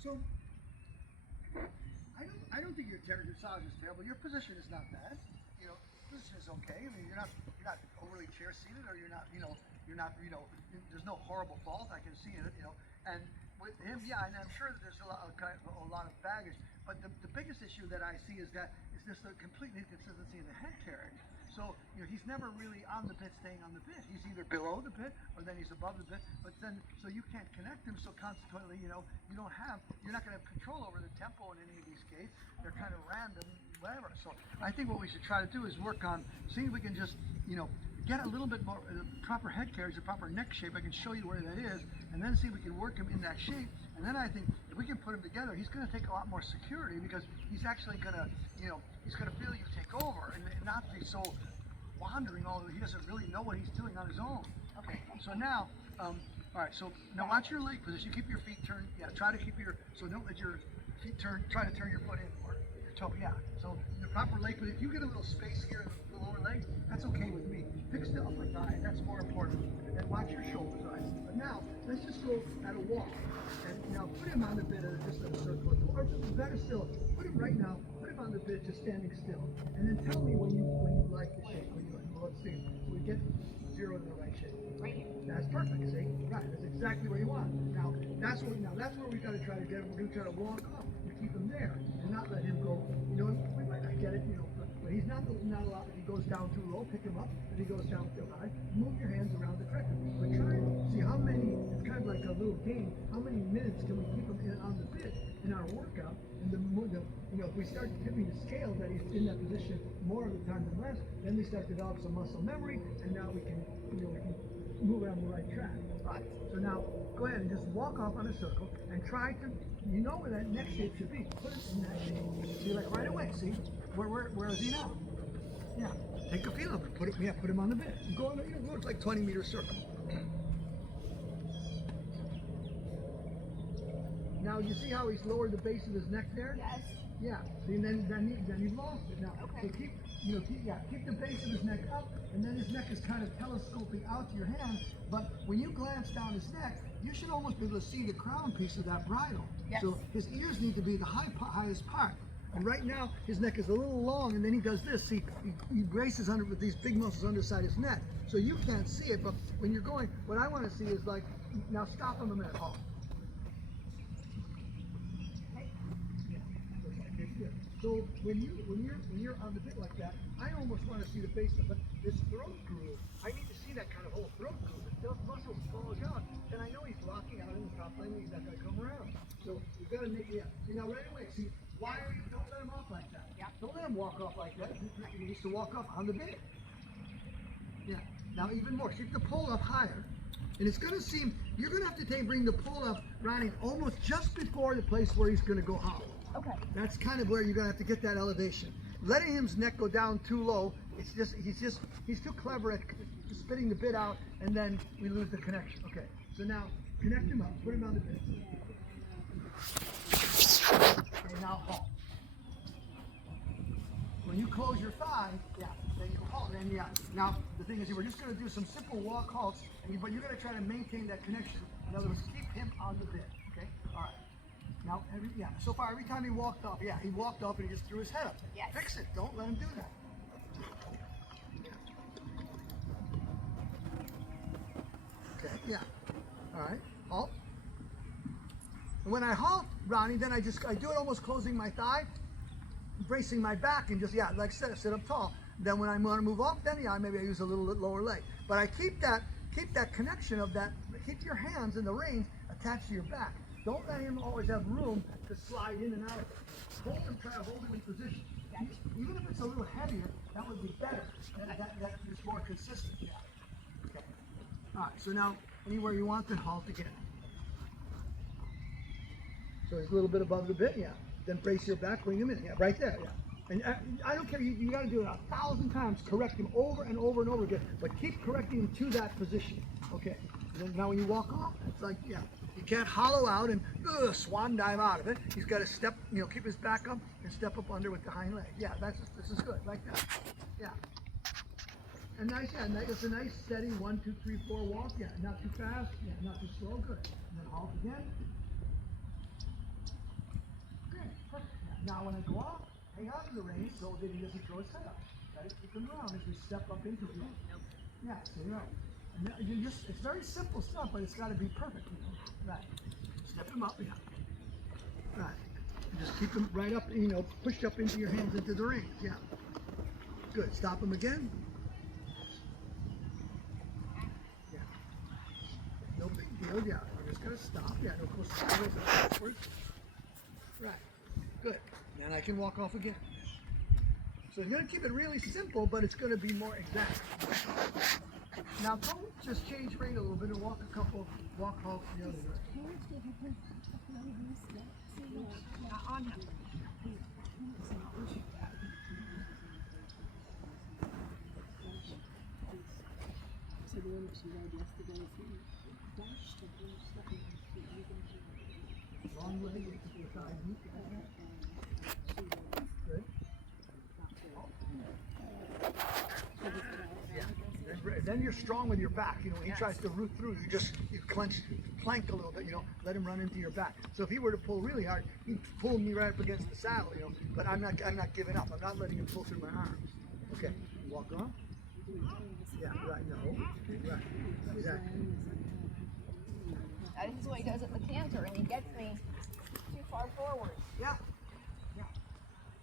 So I don't think your massage is terrible. Your position is not bad. You know, position is okay. I mean, you're not overly chair seated, or you're not there's no horrible fault. I can see it. And with him, yeah, and I'm sure that there's a lot of baggage. But the biggest issue that I see is just the complete inconsistency in the head carriage. So he's never really on the bit, staying on the bit. He's either below the bit or then he's above the bit. But then so you can't connect him. So consequently, you're not going to have control over the tempo in any of these gates. They're kind of random, whatever. So I think what we should try to do is work on seeing if we can just get a little bit more proper head carriage, a proper neck shape. I can show you where that is, and then see if we can work him in that shape. And then I think if we can put him together, he's going to take a lot more security, because he's actually going to, he's going to feel you take over and not be so wandering all over. He doesn't really know what he's doing on his own. Okay, so now, all right, so now watch your leg position. Keep your feet turned. Yeah, try to keep so don't let your feet turn. Try to turn your foot in, or your toe. Yeah, so the proper leg position. If you get a little space here in the lower leg, that's okay with me. Fix the upper thigh, that's more important. And watch your shoulders, all right? But now, let's just go at a walk. And now put him on the bit at just a circle. Or better still, put him right now, put him on the bit just standing still. And then tell me when you like the shape. Well, let's see. So we get 0 in the right shape. Right here. That's perfect, see? Right, that's exactly where you want. Now that's where we got to try to get him. We're going to try to walk up and keep him there and not let him go. We might not get it, but he's not a lot. If he goes down too low, pick him up. If he goes down too high, move your hands around the correct. But try and see how many. It's kind of like a little game. How many minutes can we keep him on the bit in our workout? And if we start tipping the scale that he's in that position more of the time than less, then we start to develop some muscle memory, and now we can move it on the right track. All right. So now go ahead and just walk off on a circle and try to, where that neck shape should be. Put it in that shape. See, like right away. See, where is he now? Yeah. Take a feel of it. Put him on the bit. Go on. Go like 20-meter circle. Now you see how he's lowered the base of his neck there? Yes. Yeah. See, and then he lost it. Now, okay. So keep the base of his neck up, and then his neck is kind of telescoping out to your hand. But when you glance down his neck, you should almost be able to see the crown piece of that bridle. Yes. So his ears need to be the highest part. And right now, his neck is a little long, and then he does this. See, he braces under with these big muscles underside his neck. So you can't see it, but when you're going, what I want to see is like, now stop him a minute. Oh. So when you're on the bit like that, I almost want to see the base of this throat groove. I need to see that kind of whole throat groove. If those muscles fall out, then I know he's locking out in the top line. He's not going to come around. So you've got to make now right away. See, don't let him off like that. Yeah. Don't let him walk off like that. He needs to walk off on the bit. Yeah. Now even more. Keep the pole up higher. And it's going to seem you're going to have to bring the pole up, Ronnie, almost just before the place where he's going to go hollow. Okay. That's kind of where you're gonna have to get that elevation. Letting his neck go down too low, he's too clever at spitting the bit out, and then we lose the connection. Okay, so now connect him up, put him on the bit. Okay, now halt. When you close your thigh, then you halt. And now the thing is, we're just gonna do some simple walk halts, but you're gonna try to maintain that connection. In other words, keep him on the bit. Okay, all right. Now, so far, every time he walked up, he walked up and he just threw his head up. Yes. Fix it. Don't let him do that. Okay, yeah. All right, halt. And when I halt, Ronnie, then I do it almost closing my thigh, bracing my back, and just, like I said, sit up tall. Then when I want to move off, then maybe I use a little bit lower leg. But I keep that connection of that, keep your hands in the reins attached to your back. Don't let him always have room to slide in and out. Try to hold him in position. Even if it's a little heavier, that would be better. That is more consistent. Yeah. Okay. All right, so now anywhere you want, then halt again. So he's a little bit above the bit, Then brace your back, bring him in, right there, And I don't care, you got to do it 1,000 times, correct him over and over and over again, but keep correcting him to that position. Okay. And then now when you walk off, it's like, you can't hollow out and swan dive out of it. He's got to step, keep his back up and step up under with the hind leg. This is good, like that. Yeah. And nice, it's a nice steady 1, 2, 3, 4 walk. Not too fast. Not too slow. Good. And then halt again. Now when I go off, hang on to the reins so that he doesn't throw his head up. Got to keep him around as we step up into it. Yeah, so you're right. And then you just, it's very simple stuff, but it's got to be perfect. Right. Step him up, yeah. Right. And just keep him right up, pushed up into your hands into the reins, yeah. Good. Stop him again. Yeah. No big deal, yeah. We're just going to stop, yeah. No, go sideways and backwards. Right. Good. And I can walk off again. So you're going to keep it really simple, but it's going to be more exact. Now go just change rein a little bit and walk off the other direction. On him. So the one that she rode yesterday, dashed Long leg into the side. Good. Then you're strong with your back. When he tries to root through, you plank a little bit. Let him run into your back. So if he were to pull really hard, he'd pull me right up against the saddle. But I'm not giving up. I'm not letting him pull through my arms. Okay. Walk on. Yeah. Right. No. Right. Exactly. That is what he does at the canter, and he gets me too far forward. Yeah.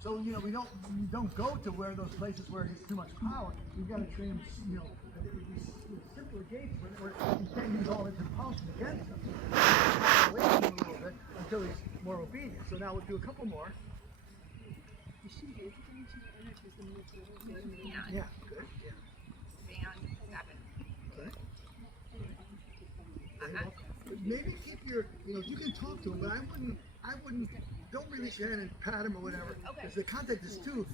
So we don't go to where those places where he's too much power. We've got to train with simpler gaits where you can't use all his impulsion against him. Away from him a little bit until he's more obedient. So now we'll do a couple more. Yeah, good. Yeah. And 7. Okay. But maybe keep your, you can talk to him, but I wouldn't. Don't release your hand and pat him or whatever. Okay. Because the contact is too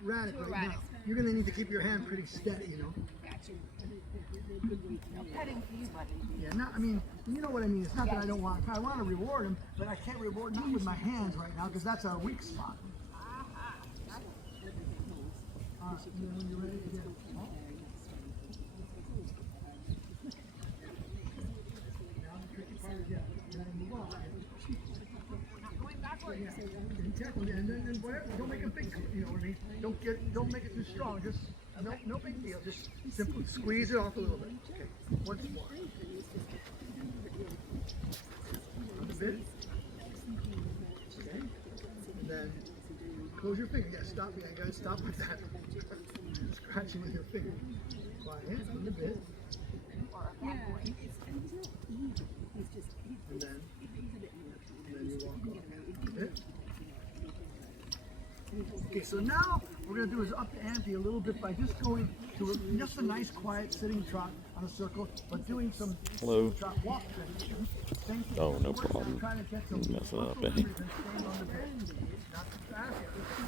erratic right now. You're going to need to keep your hand pretty steady, Gotcha. No petting for you, buddy. Yeah, you know what I mean. It's not that I don't want, I want to reward him, but I can't reward him with my hands right now because that's our weak spot. When you're ready again. Now the tricky part is, you gotta move on. Going backwards. Yeah, be careful, and then whatever, don't make a big, don't make it too strong, just, no big deal, just simply squeeze it off a little bit. Okay, once more. On the bit. Okay, and then close your finger, stop, you gotta stop with that. Scratching with your finger. Quiet, on the bit. And then you walk off. Okay. Okay, so now what we're going to do is up the ante a little bit by just going to just a nice quiet sitting trot on a circle, but doing some trot walk transition. Oh, no problem. Trying to get some Messing up, muscle memories and staying on the bit. Not too fast,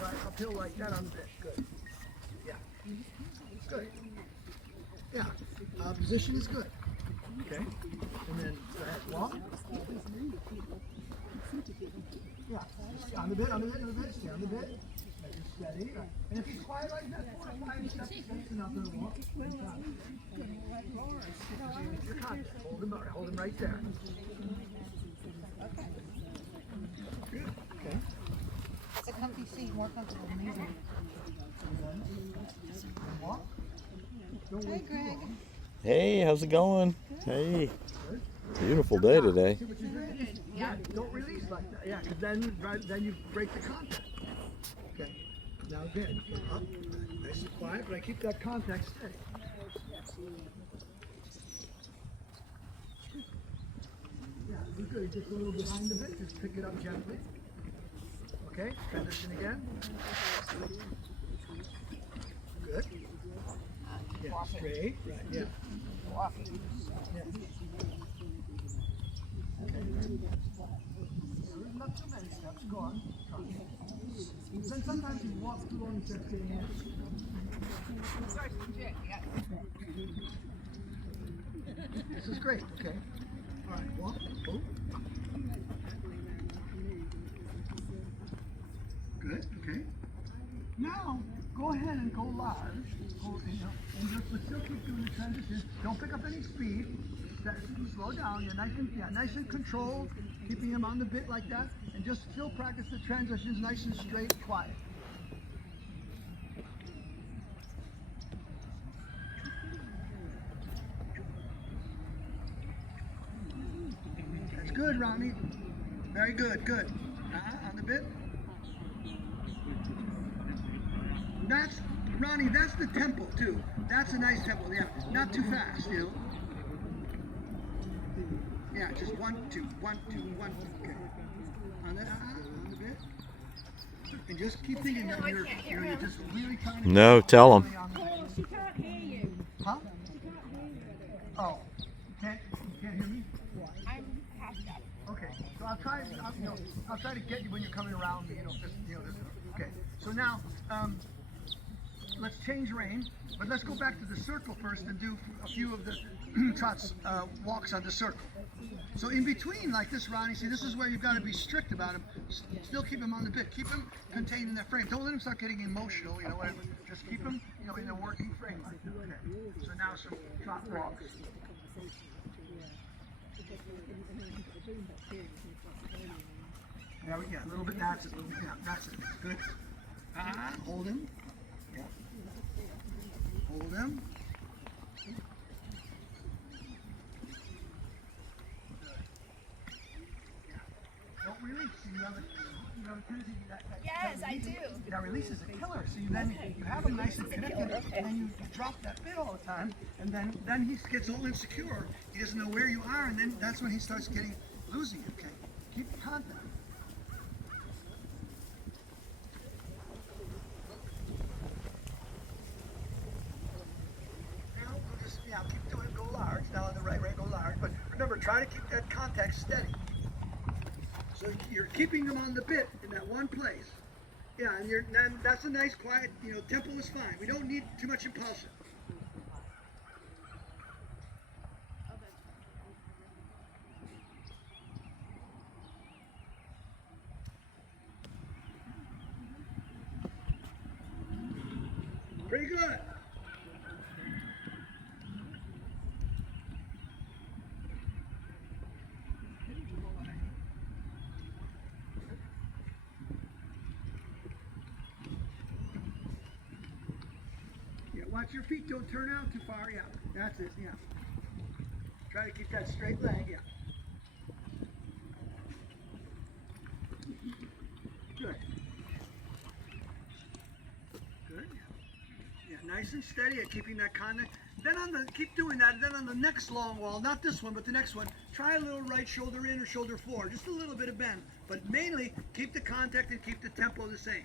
right uphill like that on the bit. Good. Yeah. Good. Yeah. Position is good. Okay. And then walk. Yeah. On the bit, stay on the bit. Make it steady. And if he's quiet like that, 4 or 5 steps, that's enough to walk. Your contact. Hold him right there. Good. Okay. It's a comfy seat, more comfortable than these. Walk. Hey, Greg. Hey, how's it going? Hey. Beautiful day today. Yeah, don't release like that. Yeah, because then you break the contact. Okay. Now again, up, nice and quiet, but I keep that contact steady. Yeah, be good. Just a little behind the bit. Just pick it up gently. Okay. Transition again. Good. Yeah, straight. Right. Yeah. Yeah. Okay. There's not too many steps. Go on. Then sometimes you walk too long steps getting in. This is great. Okay. All right. Walk. Oh. Good. Okay. Now go ahead and go large. But still keep doing the transition. Don't pick up any speed. Slow down. You're nice and controlled, keeping him on the bit like that. and just still practice the transitions nice and straight, quiet. That's good, Ronnie. Very good, good. On the bit. That's, Ronnie, that's the tempo too. That's a nice tempo, yeah. Not too fast, you know. Yeah, just 1, 2, 1, 2, 1, 2. Okay. On the bit. And just keep thinking that you're just really trying to. No, tell 'em. Oh, she can't hear you. Huh? She can't hear you. Oh, you can't hear me? I'm passed up. Okay, so I'll try to get you when you're coming around me, this, okay. So now, let's change rein, but let's go back to the circle first and do a few of the trots, walks on the circle. So in between, like this, Ronnie, see, this is where you've got to be strict about him. Still keep him on the bit. Keep him contained in the frame. Don't let him start getting emotional, whatever. Just keep him, in a working frame like that. Okay. So now some trot walks. There we go. A little bit. That's it. Yeah, that's it. Good. Hold him. Yeah. Hold him. Don't release. You have a tendency that Yes, I do. That release is a killer. So you have him nice and connected, and then you drop that bit all the time, and then he gets all insecure. He doesn't know where you are, and then that's when he starts losing it. Okay, keep contact. Now we'll just keep doing it. Go large. Now on the right, go large. But remember, try to keep that contact steady. So you're keeping them on the bit in that one place. Yeah, and then that's a nice quiet, tempo is fine. We don't need too much impulsion. Pretty good. Watch your feet, don't turn out too far, yeah. That's it, yeah. Try to keep that straight leg, yeah. Good. Good, yeah. Yeah, nice and steady at keeping that contact. Then keep doing that, and then on the next long wall, not this one, but the next one, try a little right shoulder in or shoulder forward, just a little bit of bend. But mainly, keep the contact and keep the tempo the same.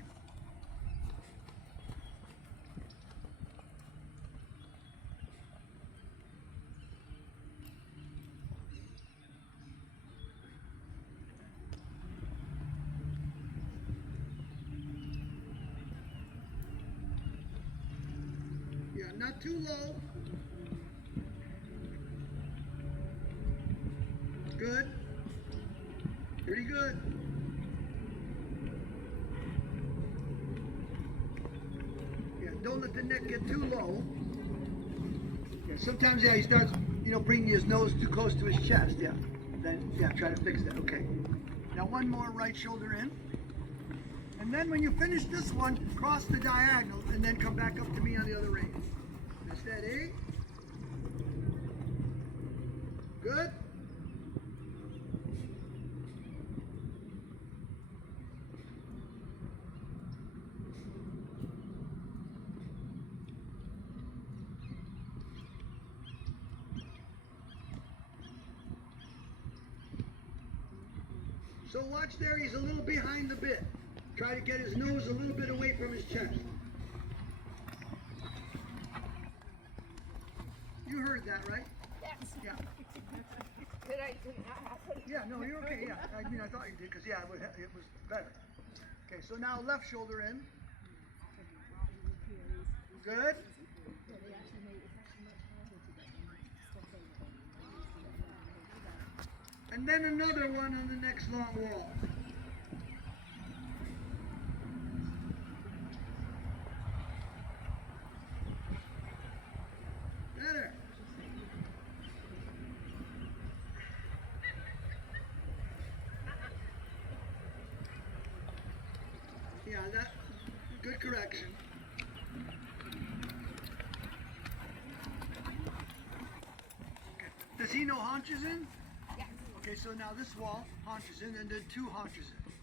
Not too low. Good. Pretty good. Yeah, don't let the neck get too low. Yeah, sometimes, he starts, bringing his nose too close to his chest. Yeah. Then, try to fix that. Okay. Now one more right shoulder in. And then when you finish this one, cross the diagonal and then come back up to me on the other rein. Steady. Good. So watch there, he's a little behind the bit. Try to get his nose a little bit away from his chest. You heard that, right? Yes. Yeah. Did I do not happen? Yeah, no, you're okay, yeah. I thought you did, because, it was better. Okay, so now left shoulder in. Good. And then another one on the next long wall. Better. Yeah, that, good correction. Okay. Does he know haunches in? Yes. Okay, so now this wall, haunches in, and then 2 haunches in.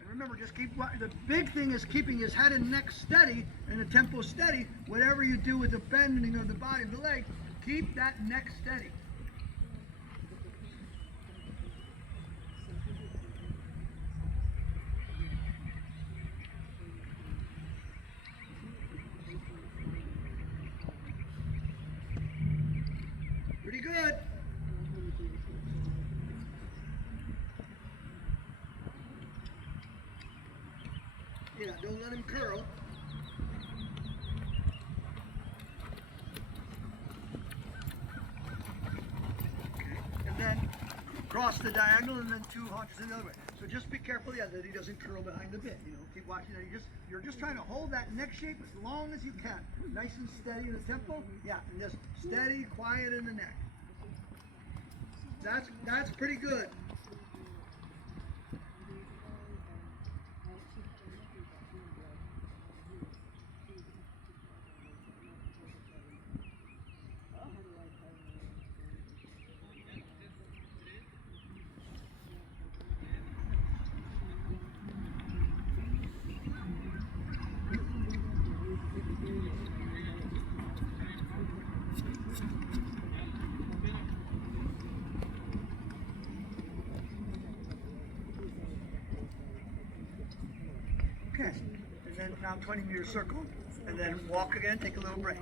And remember, just keep, the big thing is keeping his head and neck steady and the tempo steady. Whatever you do with the bending of the body of the leg, keep that neck steady. Pretty good. Yeah, don't let him curl. And then cross the diagonal and then 2 haunches in the other way. So just be careful, yeah, that he doesn't curl behind the bit. You know, keep watching that. You're just trying to hold that neck shape as long as you can. Nice and steady in the tempo. Yeah, and just steady, quiet in the neck. That's pretty good. Okay, and then now 20-meter circle, and then walk again, take a little break.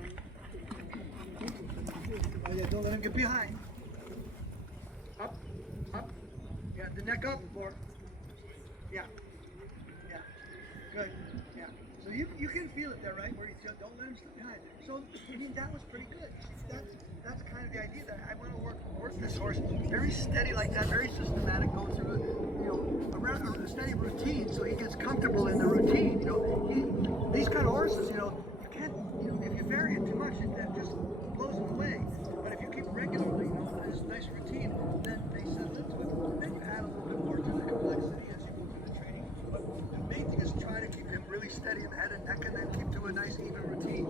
Oh yeah, don't let him get behind. Up, up. Yeah, the neck up, more. Yeah, yeah, good, yeah. So you can feel it there, right? Where you feel, don't let him slip behind. So, I mean, that was pretty good. That's kind of the idea that I want to work this horse very steady like that, very systematic, go through, you know, a steady routine so he gets comfortable in the routine. You know, these kind of horses, you know, you can't, you know, if you vary it too much, it just blows them away. But if you keep regularly, you know, this nice routine, then they settle into it. And then you add a little bit more to the complexity as you go through the training. But the main thing is try to keep him really steady in the head and neck, and then keep to a nice even routine.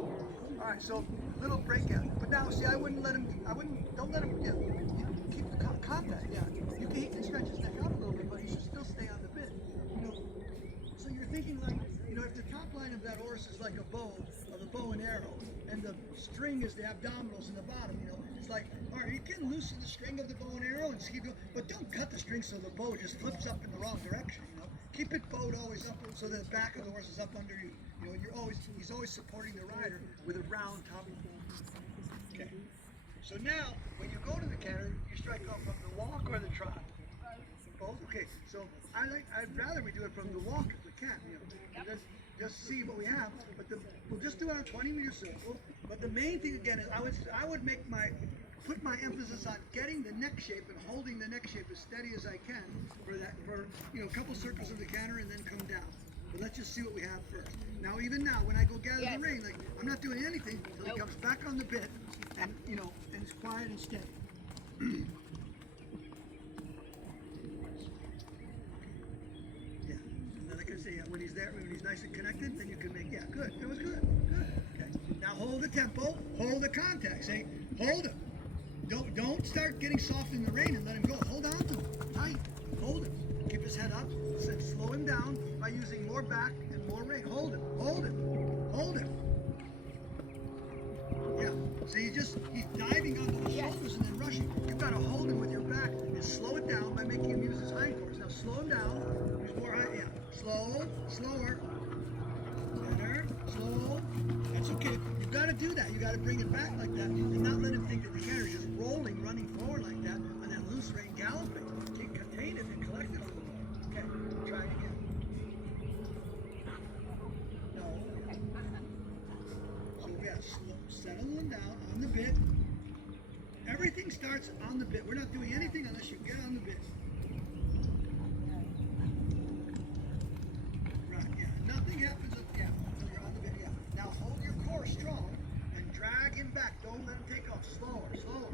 All right, so little breakout. But now, see, don't let him, you know, keep the contact, yeah. He can stretch his neck out a little bit, but he should still stay on the bit. You know, so you're thinking like, you know, if the top line of that horse is like a bow and arrow, and the string is the abdominals in the bottom, you know, it's like, all right, you can loosen the string of the bow and arrow and keep going, but don't cut the string so the bow just flips up in the wrong direction, you know. Keep it bowed always up so the back of the horse is up under you. You know, he's always supporting the rider with a round top. Okay. So now, when you go to the canter, you strike off from the walk or the trot. Both. Okay. So I'd rather we do it from the walk if we can. You know, just see what we have. But we'll just do our 20-meter circle. But the main thing again is I would put my emphasis on getting the neck shape and holding the neck shape as steady as I can for you know, a couple circles of the canter and then come down. But let's just see what we have first. Now, even now, when I go gather the rein, like I'm not doing anything until he comes back on the bit, and you know, and it's quiet and steady. Yeah, and then like I say, when he's there, when he's nice and connected, then you can make, yeah, good. That was good. Good. Okay. Now hold the tempo, hold the contact. Say, hold him. Don't start getting soft in the rein and let him go. Hold on to him. Tight. Hold him. Keep his head up. Slow him down by using more back and more rein. Hold him. Hold him. Hold him. Yeah. So he's diving onto the shoulders and then rushing. You've got to hold him with your back and slow it down by making him use his hindquarters. Now slow him down. Use more high. Yeah. Slow. Slower. Better. Slow. That's okay. You've got to do that. You got to bring it back like that and not let him think that the canter is just rolling, running forward like that on that loose rein galloping. You can contain it and collect it a little more. Okay. Try it again. No. So yeah, settle him down on the bit. Everything starts on the bit. We're not doing anything unless you get on the bit. Right, yeah. Nothing happens until you're on the bit, yeah. Now hold your core strong and drag him back. Don't let him take off. Slower, slower.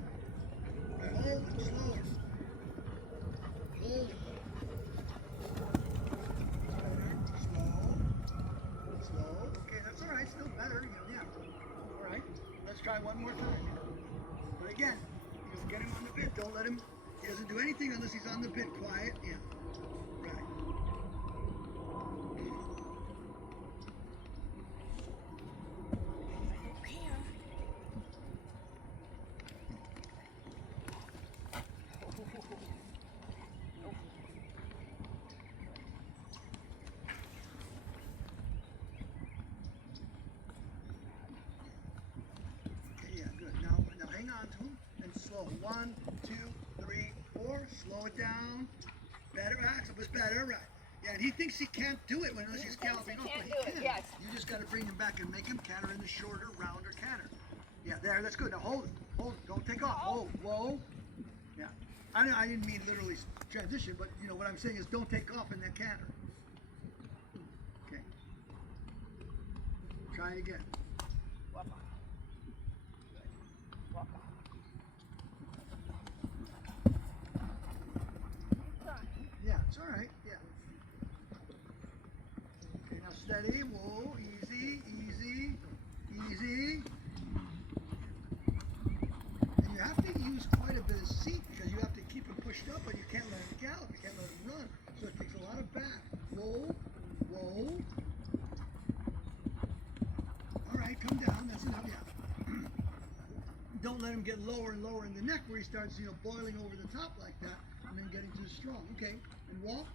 Right, hold him, slower. Hold him. Slow. one more time. But again, get him on the bit. Don't let him. He doesn't do anything unless he's on the bit. Quiet. Yeah. Right. Okay, yeah, good. Now hang on to him and slow. 1, 2, 3, 4. Slow it down. Better. It was better. Right. Yeah, and he thinks he can't do it unless he's galloping off. Can't But do he it. can. Yes. You just got to bring him back and make him canter in the shorter, rounder canter. Yeah, there. That's good. Now hold it. Hold it. Don't take off. Hold. Whoa. Yeah. I didn't mean literally transition, but what I'm saying is don't take off in that canter. Okay. Try it again. Walk on. Walk on. Yeah, it's all right. Yeah. Okay, now steady. Whoa. Easy. Easy. Easy. And you have to use quite a bit of seat because you have to keep him pushed up, but you can't let him gallop. You can't let him run. So it takes a lot of back. Whoa. Whoa. All right, come down. That's enough. Yeah. Don't let him get lower and lower in the neck where he starts, boiling over the top like that and then getting too strong. Okay, and walk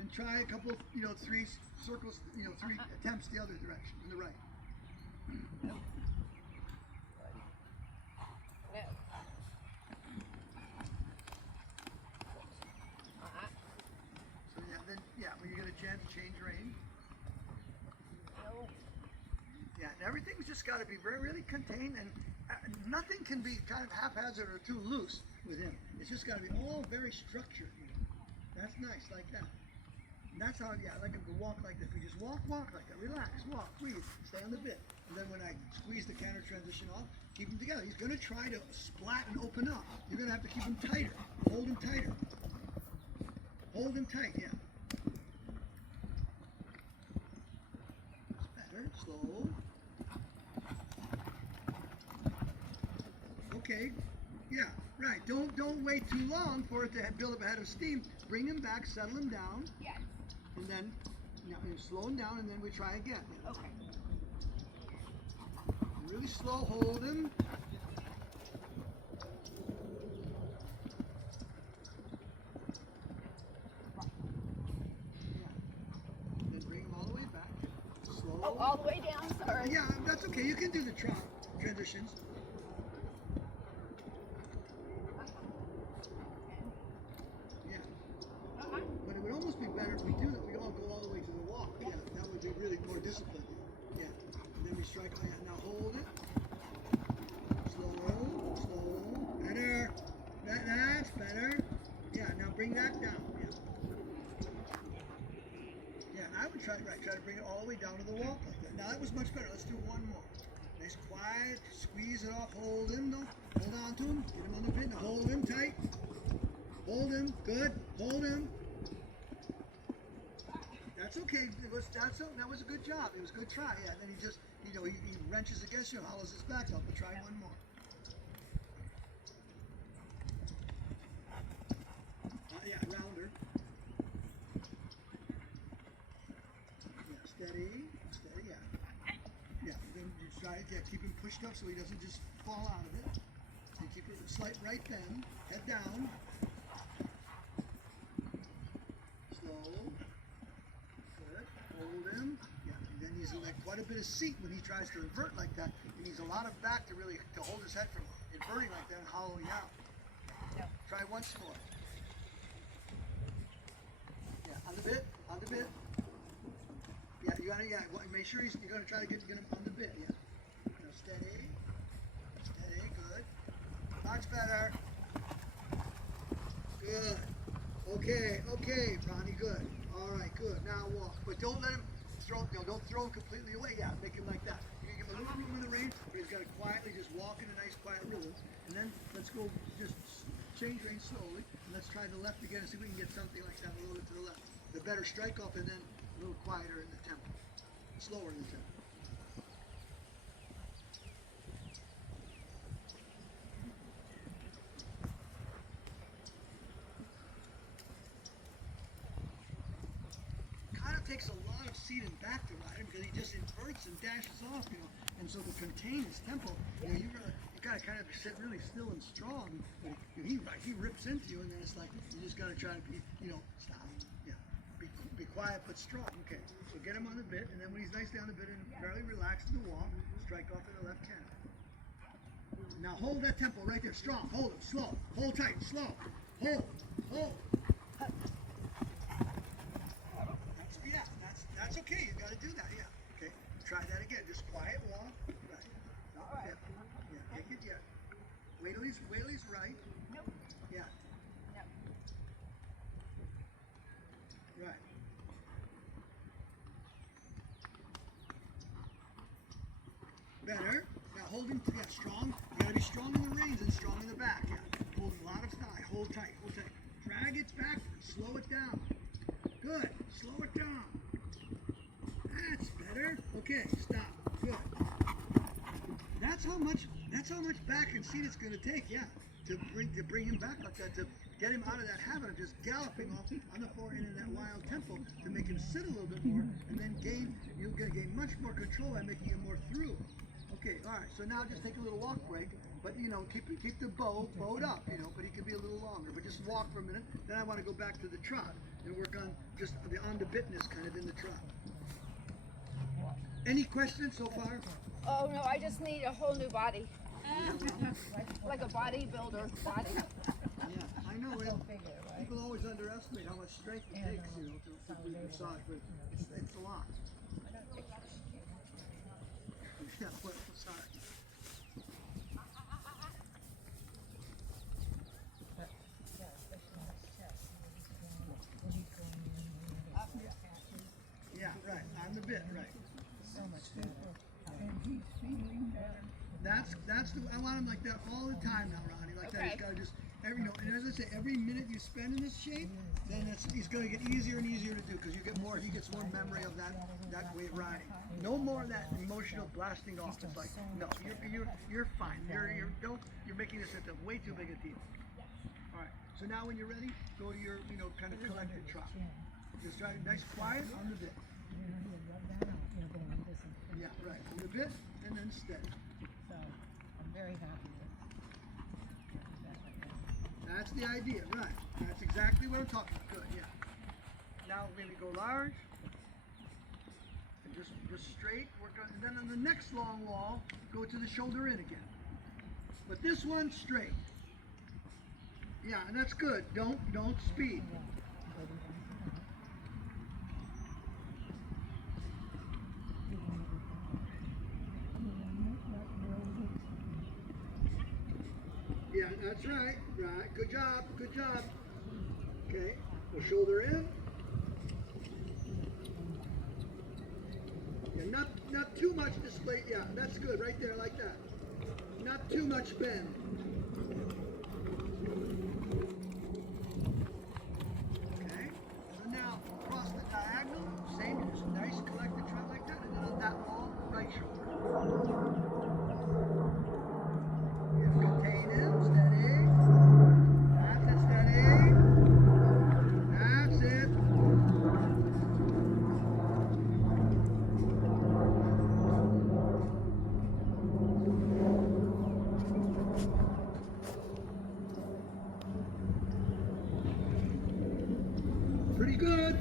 and try a couple of, 3 circles, 3 attempts the other direction, in the right. No. So when you get a chance, change rein. No. Yeah, and everything's just got to be really contained, and nothing can be kind of haphazard or too loose with him. It's just got to be all very structured. That's nice, like that. And that's how, I like him to walk like this. We just walk like that. Relax, walk, breathe, stay on the bit. And then when I squeeze the canter transition off, keep him together. He's going to try to splat and open up. You're going to have to keep him tighter. Hold him tighter. Hold him tight, yeah. That's better. Slow. Okay. Yeah, right. Don't wait too long for it to build up a head of steam. Bring him back, settle him down, Yes. and then slow him down, and then we try again. Okay. Really slow. Hold him. Then bring him all the way back. Slow. Oh, all the way down. Sorry. Yeah, that's okay. You can do the transitions. Yeah. But it would almost be better if we do that. We all go all the way to the walk. Yeah, that would be really more disciplined. Yeah. And then we strike. Oh, yeah. Now hold it. Slow, slow. Better. That's better. Yeah. Now bring that down. Yeah. Yeah. And I would try to bring it all the way down to the walk like that. Now that was much better. Let's do one more. Nice, quiet. Squeeze it off. Hold him though. Hold on to him. Get him on the bit. Now hold him tight. Hold him. Good. Hold him. That's okay. That was a good job. It was a good try. Yeah. And then he just, he wrenches against you, hollows his back up. But try one more. Yeah, rounder. Yeah, steady. Steady. Yeah. Yeah. Then you try it. Yeah, keep him pushed up so he doesn't just fall out of it. And keep it a slight right bend. Head down. Slow. Good. Hold him. Yeah. And then he's like quite a bit of seat when he tries to invert like that. He needs a lot of back to hold his head from inverting like that and hollowing out. No. Try once more. Yeah. On the bit. On the bit. Yeah. You gotta. Yeah. Make sure you're gonna try to get him on the bit. Yeah. Now steady. Steady. Good. Much better. Good. Okay, Ronnie, good. All right, good. Now walk. But don't let him don't throw him completely away. Yeah, make him like that. You can give him a little room in the reins, but he's got to quietly just walk in a nice quiet rhythm. And then let's go just change reins slowly. And let's try the left again and see if we can get something like that a little bit to the left. The better strike off and then a little quieter in the tempo. Slower in the tempo. takes a lot of seating back to ride him because he just inverts and dashes off, And so to contain his tempo, you gotta kind of sit really still and strong. But he rips into you, and then it's like you just gotta try to be, stop. Yeah, be quiet but strong. Okay, so get him on the bit, and then when he's nicely on the bit and fairly relaxed in the walk, strike off in the left hand. Now hold that tempo right there, strong. Hold it, slow. Hold tight, slow. Hold. That's okay. You got to do that. Yeah. Okay. Try that again. Just quiet walk. Right. All right. Yeah. Take it. Yeah. Wait till he's right. Nope. Yeah. Nope. Right. Better. Now hold him. Yeah. Strong. You got to be strong in the reins and strong in the back. Yeah. Hold a lot of thigh. Hold tight. Drag it backwards. Slow it down. Good. Slow it down. That's better. Okay, stop. Good. That's how much back and seat it's going to take. Yeah, to bring him back like that, to get him out of that habit of just galloping off on the floor in that wild tempo, to make him sit a little bit more, and then you're going to gain much more control by making him more through. Okay, all right. So now just take a little walk break, but keep the bowed up, but he can be a little longer. But just walk for a minute. Then I want to go back to the trot and work on just the on the bitness kind of in the trot. Any questions so far? Oh no, I just need a whole new body. Like a bodybuilder's body. Yeah, I know. People always underestimate how much strength it takes, to do dressage, but it's a lot. Yeah, well, sorry. Yeah, right. On the bit, right. So much better. And he's feeling better. I want him like that all the time now, Ronnie. Like that. He's got to just and as I say, every minute you spend in this shape, then he's going to get easier and easier to do because he gets more memory of that way of riding. No more of that emotional blasting off. It's like, no, you're fine. You're making this into way too big a deal. All right. So now when you're ready, go to your kind of collected trot. Just try nice quiet on the bit. Yeah, right. On the bit and then steady. So I'm very happy with that right now. That's the idea, right. That's exactly what I'm talking about. Good, yeah. Now maybe go large. And just straight. Work on, and then on the next long wall, go to the shoulder in again. But this one straight. Yeah, and that's good. Don't speed. Yeah, that's right. Right. Good job. Good job. Okay. Well, shoulder in. Yeah, not too much display. Yeah, that's good. Right there, like that. Not too much bend. Okay. So now across the diagonal, same, just nice collected trot like that, and then on that long right shoulder. Contain him, steady. That's it, steady. That's it. Pretty good.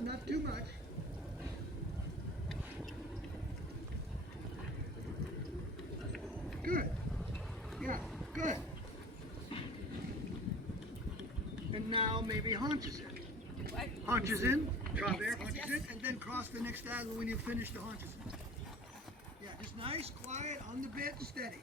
Not too much. Good. Yeah, good. And now maybe haunches in. Haunches in, drop air, haunches in, and then cross the next diagonal when you finish the haunches in. Yeah, just nice, quiet, on the bit, steady.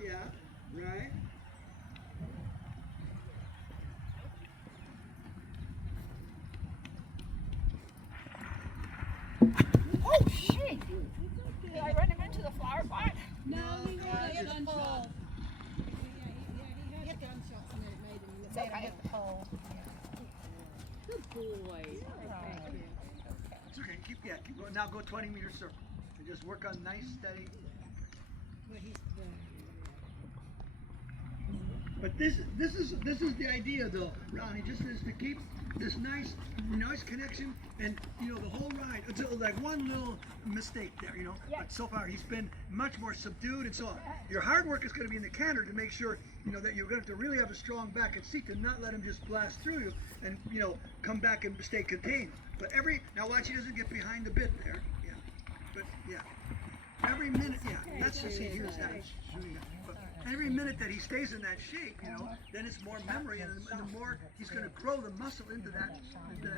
Yeah, right. Oh, shit! Did I run him into the flower pot? No, he had a It's gunshot. full. Yeah, he had gunshots and it made him look Say I hit the pole. good boy. Thank you. It's okay. Keep going. Now go 20 meter circle. And just work on nice, steady. But he's there. But this is the idea though, Ronnie, just is to keep this nice connection and the whole ride until like one little mistake there, Yeah. But so far he's been much more subdued and so on. Your hard work is going to be in the canter to make sure that you're going to really have a strong back and seat to not let him just blast through you and come back and stay contained. But now watch he doesn't get behind the bit there. Yeah. But yeah. Every minute, that's just here's that. But every minute that he stays in that shape, then it's more memory, and the more he's going to grow the muscle into that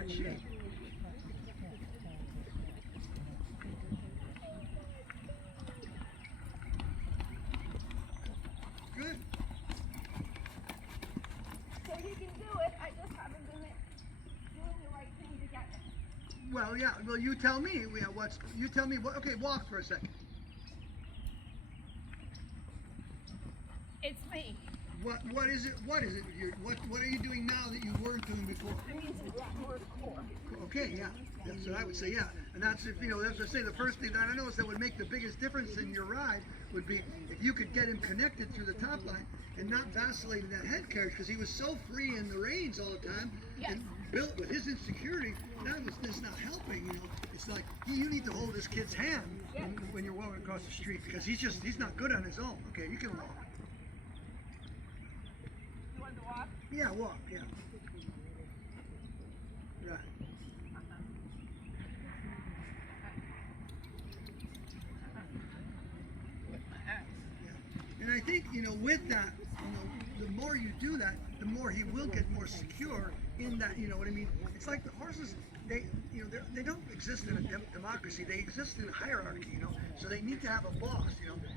shape. Good. So he can do it. I just haven't been doing the right thing to get it. Well, yeah. Well, you tell me. You tell me what? Okay, walk for a second. It's me. What is it? What is it? What are you doing now that you weren't doing before? It means a lot more core. Okay, yeah. That's what I would say, yeah. And that's if that's I say the first thing that I noticed that would make the biggest difference in your ride would be if you could get him connected through the top line and not vacillate in that head carriage because he was so free in the reins all the time and built with his insecurity. That's not helping, It's like you need to hold this kid's hand when you're walking across the street because he's not good on his own. Okay, you can walk. You want to walk? Yeah, walk, yeah. Right. And I think, with that, the more you do that, the more he will get more secure in that, you know what I mean? It's like the horses, they don't exist in a democracy. They exist in a hierarchy, So they need to have a boss,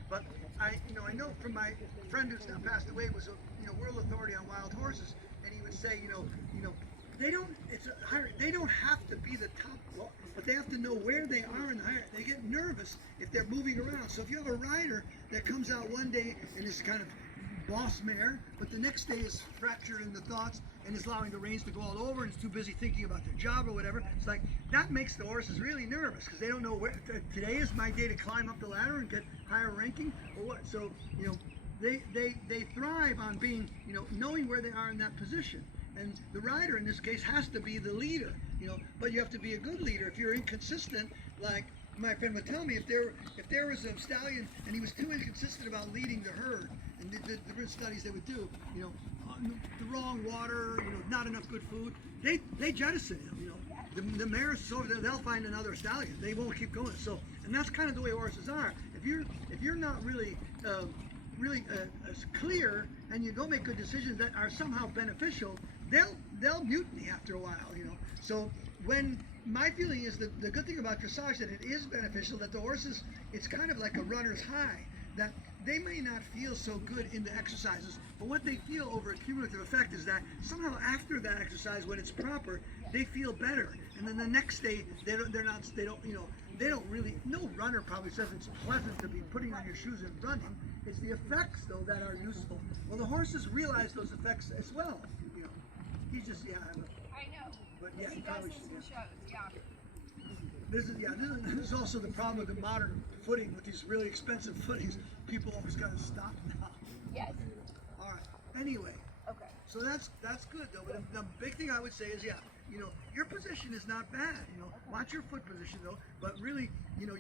But I know from my friend who's now passed away was a, world authority on wild horses, and he would say, they don't have to be the top, but they have to know where they are in the hierarchy. They get nervous if they're moving around. So if you have a rider that comes out one day and is kind of boss mare, but the next day is fractured in the thoughts and is allowing the reins to go all over and is too busy thinking about their job or whatever, it's like that makes the horses really nervous because they don't know where today is my day to climb up the ladder and get higher ranking or what. So they thrive on being knowing where they are in that position. And the rider in this case has to be the leader, but you have to be a good leader. If you're inconsistent, like my friend would tell me, if there was a stallion and he was too inconsistent about leading the herd, and the different studies they would do, the wrong water, not enough good food, they jettison him, The mares, so they'll find another stallion. They won't keep going. So, and that's kind of the way horses are. If you're not really as clear and you don't make good decisions that are somehow beneficial, they'll mutiny after a while, So when my feeling is that the good thing about dressage that it is beneficial, that the horses, it's kind of like a runner's high, that they may not feel so good in the exercises, but what they feel over a cumulative effect is that somehow after that exercise, when it's proper, they feel better, and then the next day they don't really. No runner probably says it's pleasant to be putting on your shoes and running. It's the effects though that are useful. Well, the horses realize those effects as well. He's just I know. But yeah, he he does probably this in should. shows, yeah. This is also the problem with the modern footing with these really expensive footings. People always got to stop now. Yes. All right. Anyway, Okay. so that's good though. But the big thing I would say is, your position is not bad. Watch your foot position though. But really,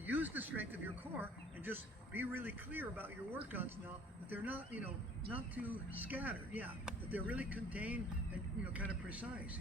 use the strength of your core and just be really clear about your workouts now. That they're not, not too scattered. Yeah. That they're really contained and kind of precise.